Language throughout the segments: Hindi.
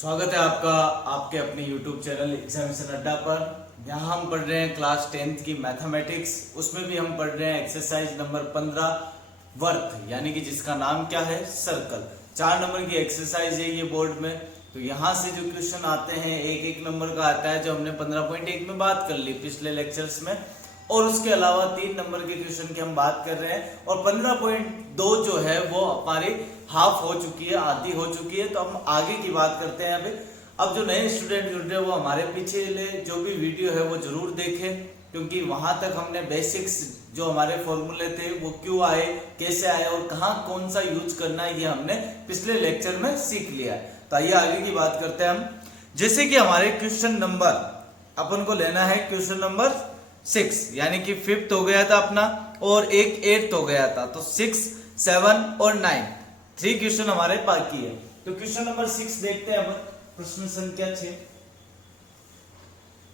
स्वागत है आपका आपके अपने YouTube चैनल एग्जामिनेशन अड्डा पर। यहाँ हम पढ़ रहे हैं क्लास 10th की मैथमेटिक्स। उसमें भी हम पढ़ रहे हैं एक्सरसाइज नंबर 15 वर्थ, यानी कि जिसका नाम क्या है, सर्कल। 4 नंबर की एक्सरसाइज है ये बोर्ड में। तो यहाँ से जो क्वेश्चन आते हैं एक एक नंबर का आता है, जो हमने 15.1 में बात कर ली पिछले लेक्चर्स में, और उसके अलावा 3 नंबर के क्वेश्चन की हम बात कर रहे हैं। और 15.2 जो है वो हमारी हाफ हो चुकी है, आधी हो चुकी है। तो हम आगे की बात करते हैं अभी। अब जो नए स्टूडेंट जुड़ रहे हैं वो हमारे पीछे जो भी वीडियो है वो जरूर देखें, क्योंकि वहां तक हमने बेसिक्स जो हमारे फॉर्मूले थे वो क्यों आए, कैसे आए और कहाँ कौन सा यूज करना है, ये हमने पिछले लेक्चर में सीख लिया है। तो आइए आगे की बात करते हैं हम। जैसे कि हमारे क्वेश्चन नंबर अपन को लेना है क्वेश्चन नंबर 6, यानी कि 5th हो गया था अपना और एक 8th हो गया था। तो 6, 7 और 9 3 क्वेश्चन हमारे बाकी है। तो क्वेश्चन नंबर 6 देखते हैं अपन। प्रश्न संख्या 6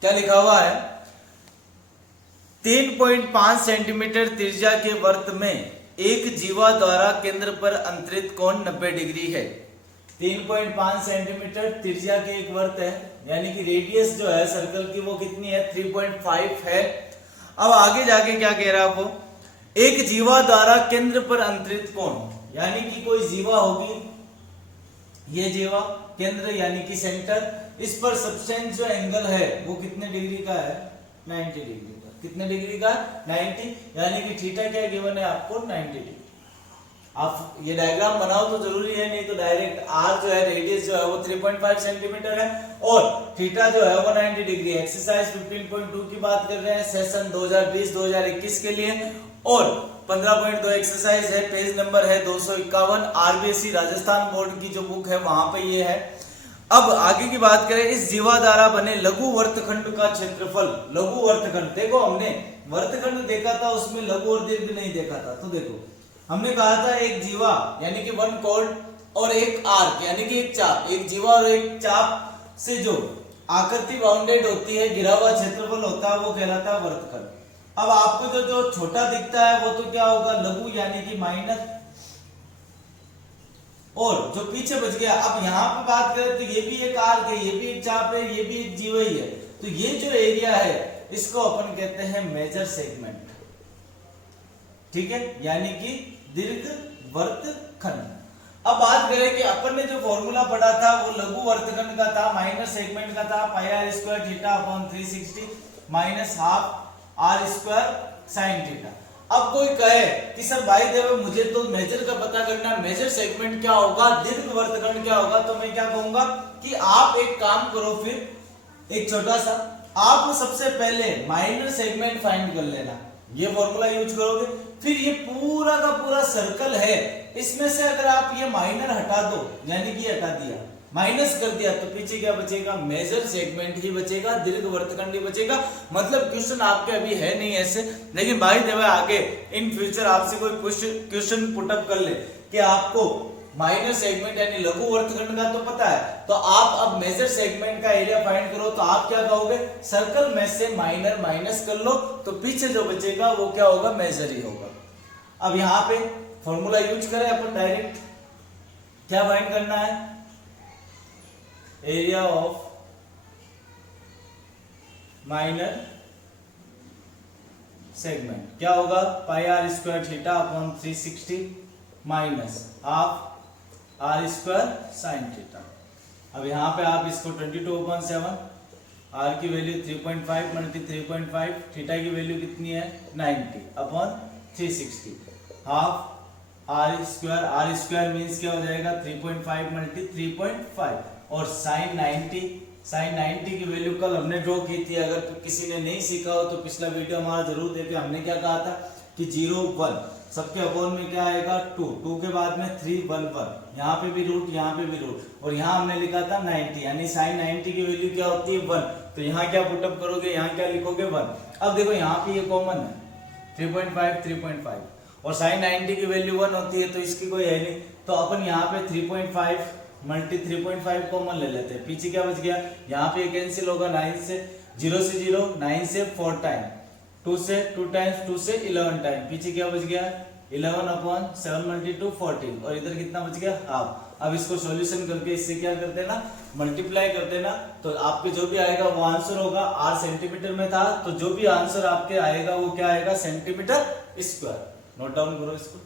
क्या लिखा हुआ है? 3.5 सेंटीमीटर त्रिज्या के वृत्त में एक जीवा द्वारा केंद्र पर अंतरित कोण 90 डिग्री है। 3.5 सेंटीमीटर त्रिज्या के एक वृत्त है, यानी कि रेडियस जो है सर्कल की वो कितनी है, 3.5 है। अब आगे जाके क्या कह रहा है वो, एक जीवा द्वारा केंद्र पर अंतरित कोण, यानी कि कोई जीवा होगी, ये जीवा केंद्र यानी कि सेंटर, इस पर सब्सटेंस जो एंगल है वो कितने डिग्री का है, 90 डिग्री का। कितने डिग्री का? 90, यानी कि थीटा क्या गिवन है आपको, 90 डिग्री। आप ये डायग्राम बनाओ तो जरूरी है, नहीं तो डायरेक्ट आर जो है रेडियस जो है वो 3.5 सेंटीमीटर है और थीटा जो है वो 90 डिग्री है। एक्सरसाइज 15.2 की बात कर रहे हैं, सेशन 2020-2021 के लिए। और 15.2 एक्सरसाइज है, पेज नंबर है 251, आरबीएससी राजस्थान बोर्ड की जो बुक है वहां पे ये है। अब आगे की बात करें, इस जीवा द्वारा बने लघु वर्तखंड का क्षेत्रफल। लघु वर्तखंड, देखो हमने वर्तखंड देखा था, उसमें लघु और दीर्घ नहीं देखा था। तो देखो हमने कहा था एक जीवा यानी कि वन कोण और एक आर्क यानी कि एक चाप, एक जीवा और एक चाप से जो आकृति बाउंडेड होती है, घिरा हुआ क्षेत्रफल होता है, वो कहलाता है वर्तखंड। अब आपको जो छोटा दिखता है वो तो क्या होगा, लघु यानी कि माइनस, और जो पीछे बच गया। अब यहाँ पे बात करें तो ये भी एक आर्क है, ये भी एक चाप है, ये भी एक जीवा ही है। तो ये जो एरिया है इसको अपन कहते हैं मेजर सेगमेंट, ठीक है, यानी कि दीर्घ वर्तखंड। अब बात करें कि अपन ने जो फॉर्मूला पढ़ा था वो लघु वर्तखंड का था, माइनर सेगमेंट का था, pi r square theta upon 360 minus half r square sine theta. अब कोई कहे कि सर भाई देव मुझे तो मेजर का पता करना है, मेजर सेगमेंट क्या होगा, दीर्घ वर्तखंड क्या होगा, तो मैं क्या कहूंगा कि आप एक काम करो, फिर एक छोटा सा, आप सबसे पहले माइनर सेगमेंट फाइंड कर लेना, ये फॉर्मूला यूज करोगे, फिर ये पूरा का पूरा सर्कल है, इसमें से अगर आप ये माइनर हटा दो, यानी कि हटा दिया, माइनस कर दिया, तो पीछे क्या बचेगा, मेजर सेगमेंट ही बचेगा, दीर्घ वर्तखंड ही बचेगा। मतलब क्वेश्चन आपके अभी है नहीं ऐसे, लेकिन भाई देव आगे इन फ्यूचर आपसे कोई क्वेश्चन पुटअप कर ले कि आपको माइनर सेगमेंट यानी लघु वर्तखंड का तो पता है, तो आप अब मेजर सेगमेंट का एरिया फाइंड करो, तो आप क्या कहोगे, सर्कल में से माइनर माइनस कर लो, तो पीछे जो बचेगा वो क्या होगा, मेजर ही होगा। अब यहाँ पे फॉर्मूला यूज करें अपन डायरेक्ट, क्या फाइंड करना है, एरिया ऑफ माइनर सेगमेंट क्या होगा, pi r square theta upon 360 minus half r square sine theta. अब यहाँ पे आप इसको 22/7, आर की वैल्यू 3.5 मल्टी 3.5, थीटा की वैल्यू कितनी है 90 upon 360, half r square means क्या हो जाएगा 3.5 मल्टी 3.5, और साइन 90 की वैल्यू कल हमने ड्रॉ की थी। अगर किसी ने नहीं सीखा हो तो पिछला वीडियो हमारा जरूर देखें। हमने क्या कहा था कि 0 1 सबके अपॉन में क्या आएगा 2 के बाद में 3 1 1, यहाँ पे भी रूट, यहाँ पे भी रूट, और यहाँ हमने लिखा था 90, यानी साइन 90 की वैल्यू क्या होती है 1। तो यहाँ क्या पुटअप करोगे, यहाँ क्या लिखोगे 1। अब देखो यहाँ पे ये कॉमन है 3.5 और साइन 90 की वैल्यू 1 होती है, तो इसकी कोई है नहीं, तो अपन यहाँ पे 3.5 मल्टी 3.5 कॉमन ले लेते हैं। पीछे क्या बच गया, यहाँ पे कैंसिल होगा 9 से 0 से 0, 9 से 4 टाइम, 2 से 2 टाइम्स, 2 से 11 टाइम, पीछे क्या बच गया 11/7 मल्टी 2 14, और इधर कितना बच गया हाफ। अब इसको सॉल्यूशन करके इससे क्या कर देना, मल्टीप्लाई कर देना, तो आपके जो भी आएगा वो आंसर होगा। r सेंटीमीटर में था तो जो भी आंसर आपके आएगा वो क्या आएगा, सेंटीमीटर स्क्वायर। नोट डाउन करो इसको।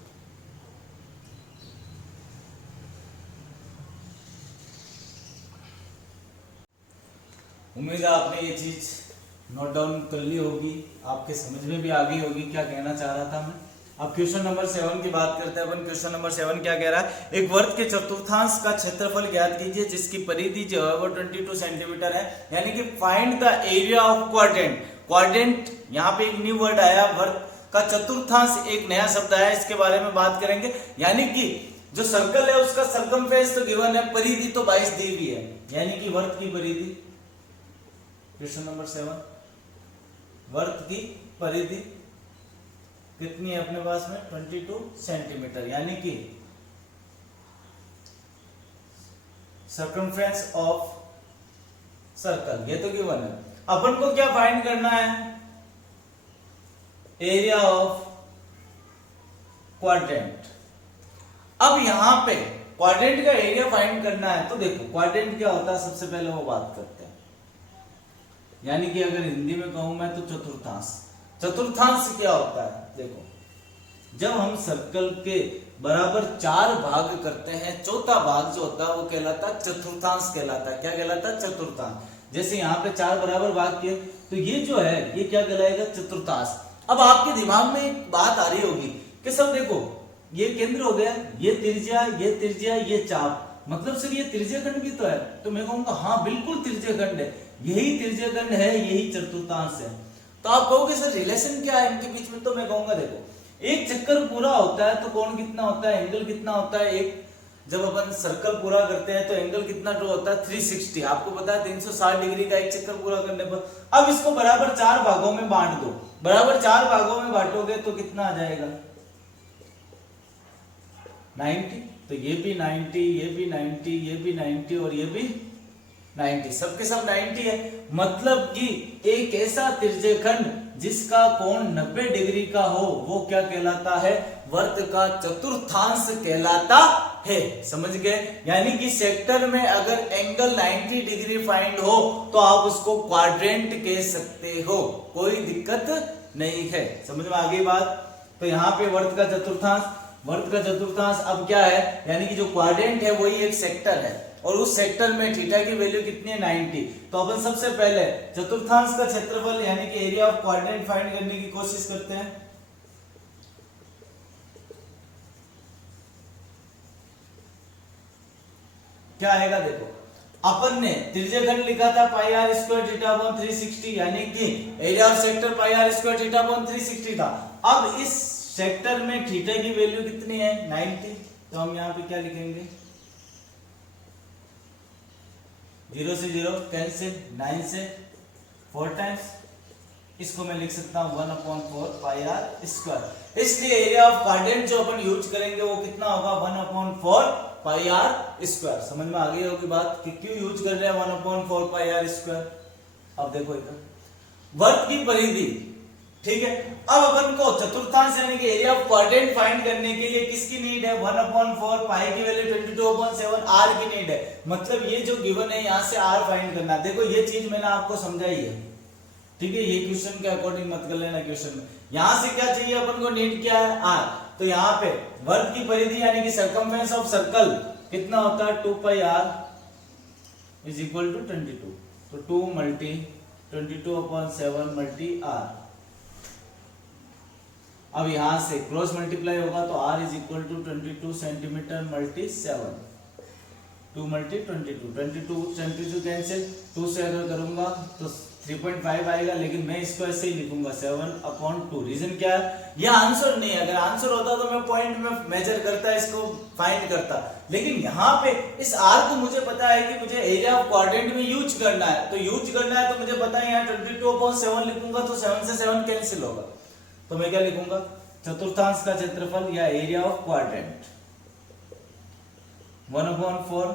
उम्मीद है आपने ये चीज नोट डाउन कर ली होगी, आपके समझ में भी आ गई होगी क्या कहना चाह रहा था मैं। अब क्वेश्चन नंबर 7 की बात करते हैं अपन। क्वेश्चन नंबर 7 क्या कह रहा है, एक वर्ग के चतुर्थांश का क्षेत्रफल ज्ञात कीजिए जिसकी परिधि जो है वो 22 सेंटीमीटर है। यानी कि find the area of quadrant. Quadrant यहाँ पे एक न्यू वर्ड आया, वर्ग का चतुर्थांश एक नया शब्द आया, इसके बारे में बात करेंगे। यानी कि जो सर्कल है उसका सर्कमफेरेंस तो गिवन है, परिधि तो 22 दी हुई है, यानी कि वर्ग की परिधि। क्वेश्चन नंबर 7, वर्ग की परिधि कितनी है अपने पास में, 22 सेंटीमीटर, यानी कि सर्कमफ्रेंस ऑफ सर्कल, ये तो गिवन है। अपन को क्या फाइंड करना है, एरिया ऑफ क्वाड्रेंट। अब यहां पे क्वाड्रेंट का एरिया फाइंड करना है तो देखो क्वाड्रेंट क्या होता है, सबसे पहले वो बात करते हैं। यानी कि अगर हिंदी में कहूं मैं तो चतुर्थांश। चतुर्थांश क्या होता है, देखो जब हम सर्कल के बराबर 4 भाग करते हैं, चौथा भाग जो होता है वो कहलाता है चतुर्थांश कहलाता है। क्या कहलाता है, चतुर्थांश। जैसे यहाँ पे 4 बराबर भाग किए तो ये जो है ये क्या कहलाएगा, चतुर्थांश। अब आपके दिमाग में एक बात आ रही होगी कि सब देखो ये केंद्र हो गया, ये त्रिज्या, ये चाप, मतलब सर ये त्रिज्याखंड भी तो है। तो मैं कहूंगा हाँ बिल्कुल त्रिज्याखंड है, यही त्रिज्याखंड है, यही चतुर्थांश है। तो आप कहोगे सर रिलेशन क्या है इनके बीच में, तो मैं कहूंगा देखो एक चक्कर पूरा होता है तो कोण कितना होता है, एंगल कितना होता है, एक जब अपन सर्कल पूरा करते हैं तो एंगल कितना ड्रॉ होता है, 360। आपको पता है 360 डिग्री का एक चक्कर पूरा करने पर। अब इसको बराबर 4 भागों में बांट दो, बराबर 4 भागों में बांटोगे तो कितना आ जाएगा, 90। तो ये भी 90, ये भी 90, ये भी 90 और ये भी 90, सबके सब 90 है। मतलब कि एक ऐसा त्रिज्यखंड जिसका कोण 90 डिग्री का हो वो क्या कहलाता है, वर्ग का चतुर्थांश कहलाता है। समझ गए, यानी कि सेक्टर में अगर एंगल 90 डिग्री फाइंड हो तो आप उसको क्वाड्रेंट कह सकते हो, कोई दिक्कत नहीं है। समझ में आ गई बात। तो यहाँ पे वर्ग का चतुर्थांश, वर्ग का चतुर्थांश अब क्या है, यानी कि जो क्वाड्रेंट है वही एक सेक्टर है और उस सेक्टर में थीटा की वैल्यू कितनी है, 90। तो अपन सबसे पहले चतुर्थांश का क्षेत्रफल यानी कि एरिया ऑफ क्वाड्रेंट फाइंड करने की कोशिश करते हैं। क्या आएगा देखो, अपन ने त्रिज्यखंड लिखा था pi r square theta upon 360, यानी कि area of sector pi r square theta upon 360 था। अब इस सेक्टर में थीटा की वैल्यू कितनी है, 90। तो हम यहाँ पे क्या लिखेंगे, 0 से 0 कैंसिल, 9 से 4 टाइम्स, इसको मैं लिख सकता हूं 1/4 पाई आर स्क्वायर। इसलिए एरिया ऑफ क्वाड्रेंट जो अपन यूज करेंगे वो कितना होगा, 1/4 पाई आर स्क्वायर। समझ में आ गई होगी बात कि क्यों यूज कर रहे हैं 1/4 पाई आर स्क्वायर। अब देखो इधर वर्ग की परिधि, ठीक है। अब अपन को चतुर्थांश यानी कि एरिया ऑफ क्वाड्रेंट फाइंड करने के लिए किसकी नीड है, 1/4, पाई की वैल्यू 22/7, आर की नीड है। मतलब ये जो गिवन है यहाँ से आर फाइंड करना। देखो ये चीज मैंने आपको समझाई है, ठीक है। ये क्वेश्चन के अकॉर्डिंग मत कर लेना क्वेश्चन में। यहां से क्या चाहिए अपन को, नीड क्या है, आर। तो यहाँ पे वर्ग की परिधि यानी कि सर्कमफेरेंस ऑफ सर्कल कितना होता है, 2 पाई आर इज इक्वल टू 22। तो 2 मल्टी 22/7 मल्टी आर। अब यहां से क्रॉस मल्टीप्लाई होगा तो r is equal to 22 centimetre multi 7, 2 multi 22 cancel, 2 से अगर करूंगा तो 3.5 आएगा, लेकिन मैं इसको ऐसे ही लिखूंगा 7/2। रीजन क्या है, ये आंसर नहीं है। अगर आंसर होता तो मैं पॉइंट में मेजर करता, इसको फाइंड करता, लेकिन यहाँ पे इस r को मुझे पता है कि मुझे एरिया ऑफ क्वाड्रेंट में यूज करना है। तो यूज करना है तो मुझे पता है यहाँ 22/7 लिखूंगा तो 7 से 7 कैंसिल होगा। तो मैं क्या लिखूंगा, चतुर्थांश का क्षेत्रफल या area of quadrant 1/4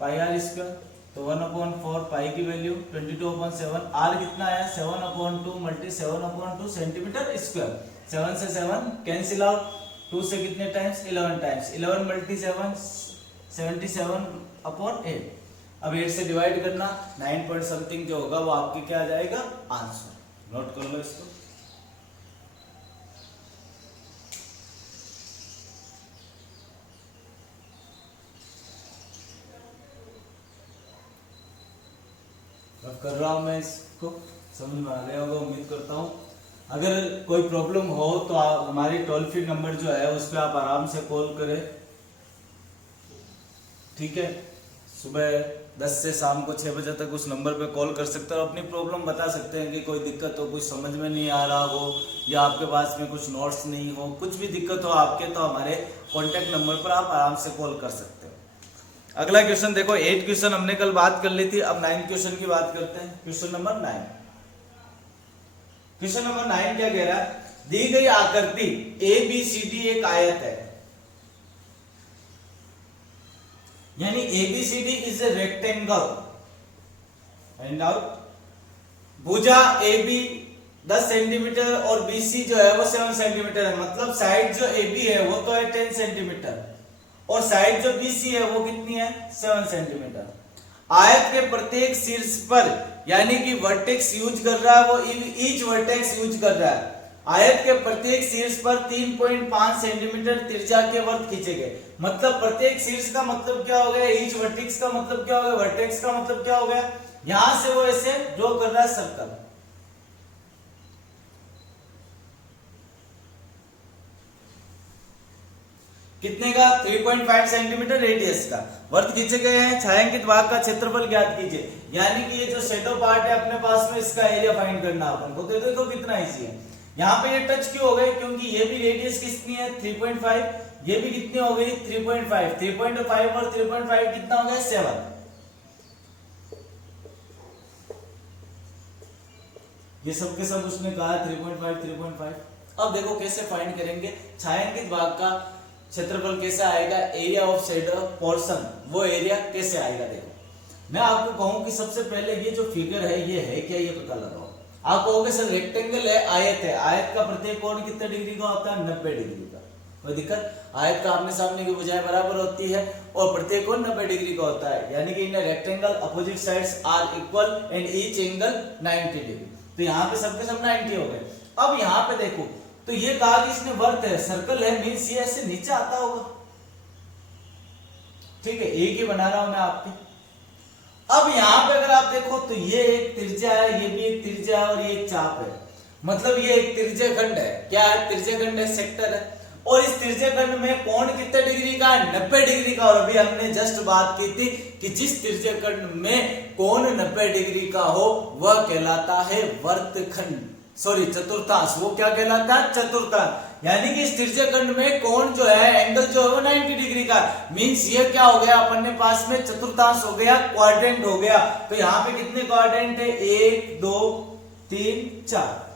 pi r square. तो 1/4 पाई की वैल्यू 22/7, आर कितना आया 7/2 मल्टी 7/2 सेंटीमीटर स्क्वायर। 7 से 7 कैंसिल आउट, 2 से कितने टाइम्स, 11 टाइम्स, 11 मल्टी 7 77/8। अब 8 से डिवाइड करना, 9 पॉइंट समथिंग जो होगा वो आपके क्या आ जाएगा, आंसर। नोट कर लो इसको। अब कर रहा हूं मैं इसको, समझ में आ गया होगा उम्मीद करता हूं। अगर कोई प्रॉब्लम हो तो आप हमारी टोल फ्री नंबर जो है उस पर आप आराम से कॉल करें, ठीक है। सुबह 10 से शाम को 6 बजे तक उस नंबर पे कॉल कर सकते हो और अपनी प्रॉब्लम बता सकते हैं कि कोई दिक्कत हो, कुछ समझ में नहीं आ रहा हो या आपके पास में कुछ नोट्स नहीं हो, कुछ भी दिक्कत हो आपके, तो हमारे कॉन्टेक्ट नंबर पर आप आराम से कॉल कर सकते हो। अगला क्वेश्चन देखो, 8 क्वेश्चन हमने कल बात कर ली थी, अब 9 क्वेश्चन की बात करते हैं। Question number 9। क्वेश्चन नंबर 9 क्या कह रहा है, दी गई आकृति ABCD एक आयत है, यानी ABCD is a rectangle find out. भुजा AB 10 सेंटीमीटर और BC जो है वो 7 सेंटीमीटर है, मतलब साइड जो AB है वो तो है 10 सेंटीमीटर और साइड जो BC है वो कितनी है, 7 सेंटीमीटर। आयत के प्रत्येक शीर्ष पर, यानी कि वर्टेक्स यूज कर रहा है वो ईच वर्टेक्स यूज कर रहा है। आयत के प्रत्येक शीर्ष पर 3.5 सेंटीमीटर त्रिज्या के वृत्त खींचे गए। मतलब प्रत्येक शीर्ष का मतलब क्या हो गया, ईच वर्टेक्स का मतलब क्या हो गया, वर्टेक्स का मतलब क्या हो गया, यहां से वो ऐसे ड्रॉ कर रहा है सर्कल। कितने का, 3.5 सेंटीमीटर रेडियस का वृत्त खींचे गए हैं। छायांकित भाग का क्षेत्रफल ज्ञात कीजिए, यानी कि ये जो शेडो पार्ट है अपने पास में, इसका एरिया फाइंड करना अपन को। तो देखो कितना इजी है। यहाँ पे ये टच क्यों हो गए, क्योंकि ये भी रेडियस कितनी है 3.5, ये भी कितनी हो गई 3.5, 3.5 और 3.5 कितना हो गया 7। ये सब के सब उसने कहा 3.5 3.5। अब देखो कैसे फाइंड करेंगे छायांकित भाग का क्षेत्रफल, कैसे आएगा, एरिया ऑफ शेडो पोर्शन, वो एरिया कैसे आएगा। देखो मैं आपको कहूं कि सबसे पहले ये जो फिगर है ये है क्या, ये पता लगाओ। आप कहोगे सर रेक्टेंगल है, आयत है, आयत का प्रत्येक कोण कितने डिग्री का होता है, 90 डिग्री का। कोई दिक्कत, आयत का आमने सामने की भुजाएं बराबर होती है और प्रत्येक कोण 90 डिग्री का होता है, यानी कि in rectangle opposite sides are equal and each angle 90 degree. तो यहाँ पे सबके सब 90 हो गए। अब यहाँ पे देखो तो ये कहा कि इसमें वर्त है, सर्कल है, मीन्स ये ऐसे नीचे आता होगा, ठीक है, एक ही बना रहा हूं मैं आपके। अब यहां पे अगर आप देखो तो ये एक त्रिज्या है, ये भी एक त्रिज्या है और ये एक चाप है, मतलब ये एक त्रिज्य खंड है। क्या है, त्रिज्य खंड है, सेक्टर है। और इस त्रिज्य खंड में कोण कितने डिग्री का है, 90 डिग्री का। और अभी हमने जस्ट बात की थी कि जिस त्रिज्य खंड में कोण 90 डिग्री का हो वह कहलाता है वर्तखंड, सॉरी चतुर्थांश। वो क्या कहलाता है, चतुर्थांश। यानी कि इस त्रिज्य खंड में कोण जो है, एंगल जो है वो 90 डिग्री का, मींस ये क्या हो गया अपन ने पास में चतुर्थांश हो गया, क्वाड्रेंट हो गया। तो यहाँ पे कितने क्वाड्रेंट है, 1 2 3 4।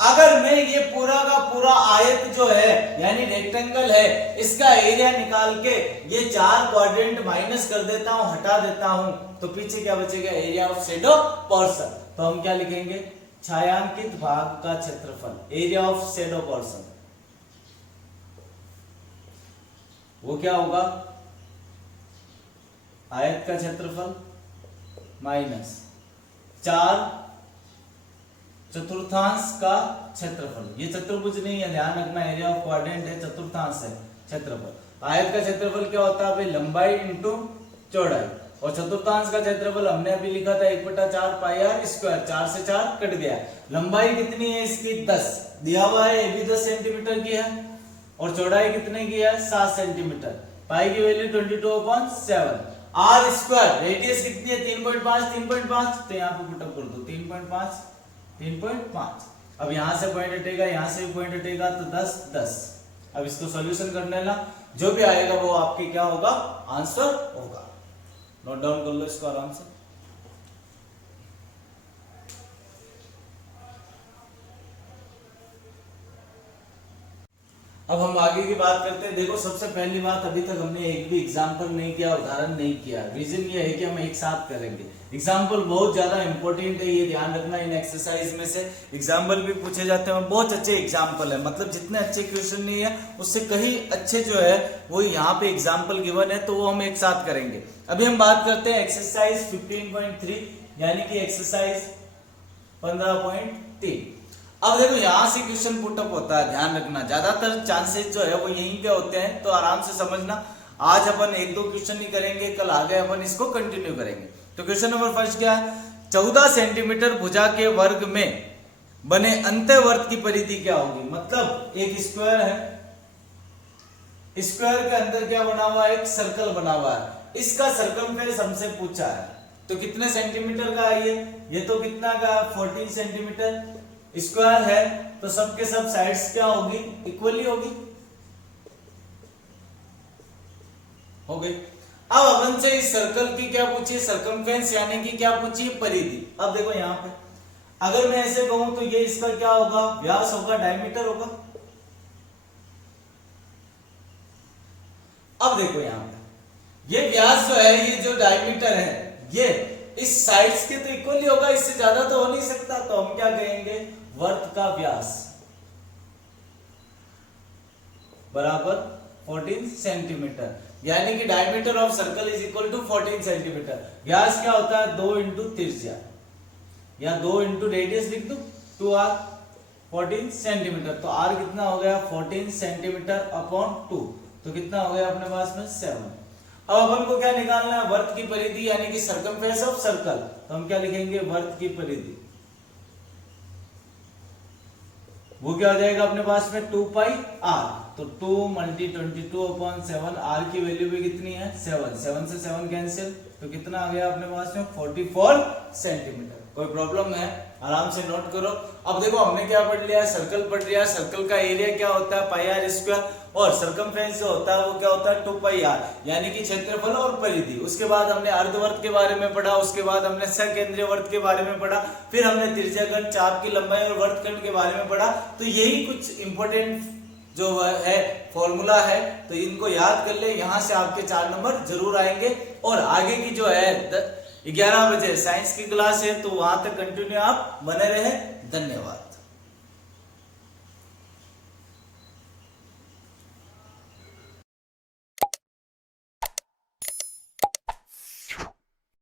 अगर मैं ये पूरा का पूरा आयत जो है यानी रेक्टेंगल है, इसका एरिया निकाल के ये 4 क्वाड्रेंट माइनस कर देता हूं, हटा देता हूं, तो पीछे क्या बचेगा, एरिया ऑफ शेडो पोर्शन। तो हम क्या लिखेंगे, छायांकित भाग का क्षेत्रफल, एरिया ऑफ शेडो पोर्शन, वो क्या होगा, आयत का क्षेत्रफल माइनस 4 चतुर्थांश का क्षेत्रफल। ये चतुर्भुज नहीं है, ध्यान रखना, एरिया ऑफ क्वाड्रेंट है, चतुर्थांश है क्षेत्रफल। आयत का क्षेत्रफल क्या होता है भाई, लंबाई इंटू चौड़ाई। और चतुर्थांश का क्षेत्रफल हमने अभी लिखा था 1/4 पाई आर स्क्वायर, 4 से 4 कट गया। लंबाई कितनी है इसकी, 10 दिया हुआ है, ये भी 10 सेंटीमीटर की है। और चौड़ाई कितने की है, 7 सेंटीमीटर। पाई की वैल्यू 22/7। आर स्क्वायर, रेडियस कितनी है 3.5, 3.5, तो यहाँ पे पुटअप कर दो 3.5, 3.5। अब यहां से पॉइंट हटेगा, यहां से भी पॉइंट हटेगा, तो 10 10। अब इसको सॉल्यूशन करने ला, जो भी आएगा वो आपके क्या होगा, आंसर होगा। नोट डाउन कर लो इसको आराम से। अब हम आगे की बात करते हैं। देखो सबसे पहली बात, अभी तक हमने एक भी एग्जाम्पल नहीं किया, उदाहरण नहीं किया। रीजन ये है कि हम एक साथ करेंगे। एग्जाम्पल बहुत ज्यादा इंपॉर्टेंट है, ये ध्यान रखना। इन एक्सरसाइज में से एग्जाम्पल भी पूछे जाते हैं और बहुत अच्छे एग्जाम्पल है, मतलब जितने अच्छे क्वेश्चन नहीं है उससे कहीं अच्छे जो है वो यहाँ पे एग्जाम्पल गिवन है, तो वो हम एक साथ करेंगे। अभी हम बात करते हैं एक्सरसाइज 15.3 यानी कि एक्सरसाइज 15.3। अब देखो यहां से क्वेश्चन पुटअप होता है, ध्यान रखना। ज्यादातर चांसेस जो है वो यहीं पे होते हैं, तो आराम से समझना। आज अपन एक दो क्वेश्चन ही करेंगे, कल आगे अपन इसको कंटिन्यू करेंगे। तो क्वेश्चन नंबर फर्स्ट क्या है? 14 सेंटीमीटर भुजा के वर्ग में बने अंत्यवर्त की परिधि क्या होगी? मतलब एक स्क्वायर है, स्क्वायर के अंदर क्या बना हुआ है? एक सर्कल बना हुआ है। इसका सर्कमफेरेंस हमसे पूछा है, तो कितने सेंटीमीटर का है ये तो कितना का? 14 सेंटीमीटर। स्क्वायर है तो सबके सब साइड्स क्या होगी? इक्वली होगी, हो गई। अब अपन से इस सर्कल की क्या पूछिए? सर्कमफेरेंस यानी कि क्या पूछिए? परिधि। अब देखो यहां पे अगर मैं ऐसे कहूं तो ये इसका क्या होगा? व्यास होगा, डायमीटर होगा। अब देखो यहां पे ये व्यास जो है, ये जो डायमीटर है, ये इस साइड्स के तो इक्वली होगा, इससे ज्यादा तो हो नहीं सकता। तो हम क्या कहेंगे? वर्त का व्यास बराबर 14 सेंटीमीटर, यानी कि diameter of circle is equal to 14 centimetre. व्यास क्या होता है? 2 इंटू त्रिज्या, या 2 इंटू रेडियस लिख दो, 2r, 14 सेंटीमीटर। तो r कितना हो गया? 14 सेंटीमीटर अपॉन 2, तो कितना हो गया अपने पास में? 7। अब अपन को क्या निकालना है? वर्त की परिधि यानी कि सर्कमफेरेंस ऑफ सर्कल। तो हम क्या लिखेंगे? वर्त की परिधि, वो क्या हो जाएगा अपने पास में? 2 पाई r। तो 2 × 22 अपॉन 7, r की वैल्यू भी कितनी है? 7। 7 से 7 कैंसिल, तो कितना आ गया अपने पास में? 44 सेंटीमीटर। कोई प्रॉब्लम है? आराम से नोट करो। अब देखो हमने क्या पढ़ लिया? सर्कल पढ़ लिया। सर्कल का एरिया क्या होता है? पाई आर स्क्वायर, और सर्कमफेरेंस जो होता है वो क्या होता है? 2 पाई आर, यानी कि क्षेत्रफल और परिधि। उसके बाद हमने अर्धवर्त के बारे में पढ़ा, उसके बाद हमने सकेंद्रीय वर्त के बारे में पढ़ा, फिर हमने त्रिज्याखंड, चाप की लंबाई और वर्तखंड के बारे में पढ़ा। तो यही कुछ इंपॉर्टेंट जो है फॉर्मूला है, तो इनको याद कर ले। यहां से आपके 4 नंबर जरूर आएंगे। और आगे की जो है 11 बजे साइंस की क्लास है, तो वहां तक कंटिन्यू आप बने रहे। धन्यवाद।